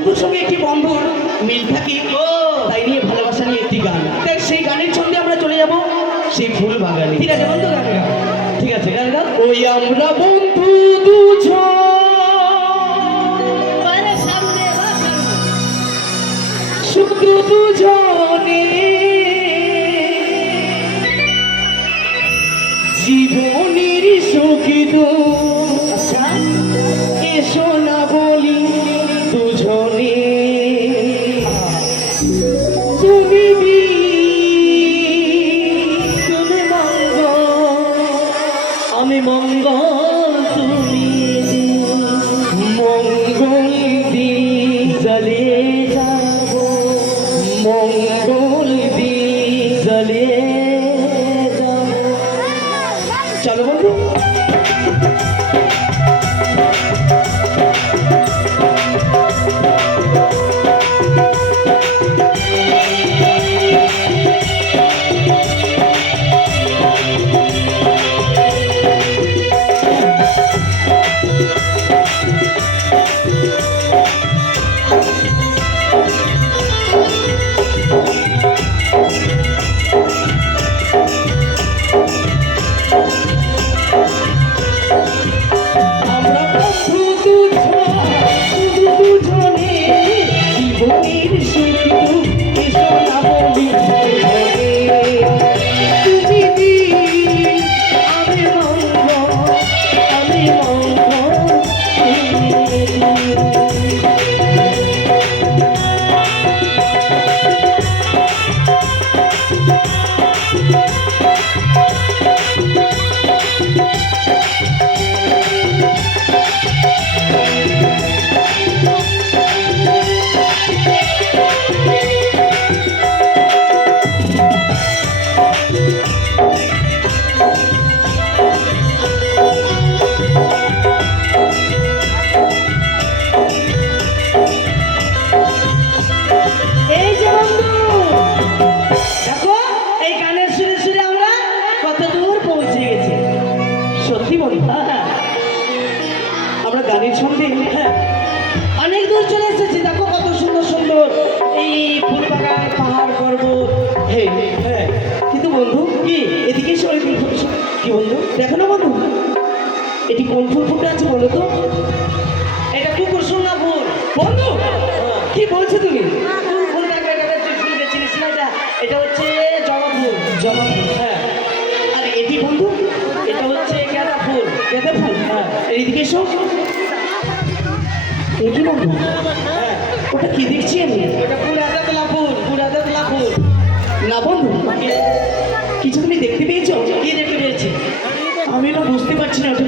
বন্ধুর সঙ্গে একটি বন্ধুর মিল থাকে, তাই নিয়ে ভালোবাসা নিয়ে একটি গান। তাই সেই গানের ছন্দে আমরা চলে যাব সেই ফুল বাগানে। ঠিক আছে বন্ধু, গান গাও। ঠিক আছে, গান গাও। ওই আমরা বন্ধু দুজন শুধু দুজনে জীবনের সুখিত এসো না বলি দুজনে তুমি তুমি মঙ্গল আমি মঙ্গল তুমি মঙ্গল দিন চলে যাব মঙ্গল দিন চলে যাব। চলো বন্ধু। আমরা গানের ছন্দে অনেক দূর চলে এসেছি। দেখো কত সুন্দর সুন্দর এই ফুল বাগান, পাহাড়, পর্বত। হ্যাঁ, কিন্তু বন্ধু কি এদিকে কি বন্ধু দেখো না বন্ধু, এটি কোন ফুল ফুটে আছে বলো তো? এটা কুকুর সুন্দর ফুল। বন্ধু কি বলছো তুমি? ফুল দেখো, এটা চিনিস না? এটা হচ্ছে জবা ফুল। জবা ফুল, হ্যাঁ। আর এটি বন্ধু, এটা হচ্ছে গাঁদা ফুল। গাঁদা ফুল, হ্যাঁ। এইদিকে এসো। কি বন্ধু? হ্যাঁ, ওটা কি দেখছি আমি? ওটা পুরাদা গোলাপ ফুল। পুরাদা গোলাপ ফুল না বন্ধু, কিছু তুমি দেখতে পেয়েছো? কি দেখতে পেয়েছি আমি না বুঝতে পারছি না। ওটা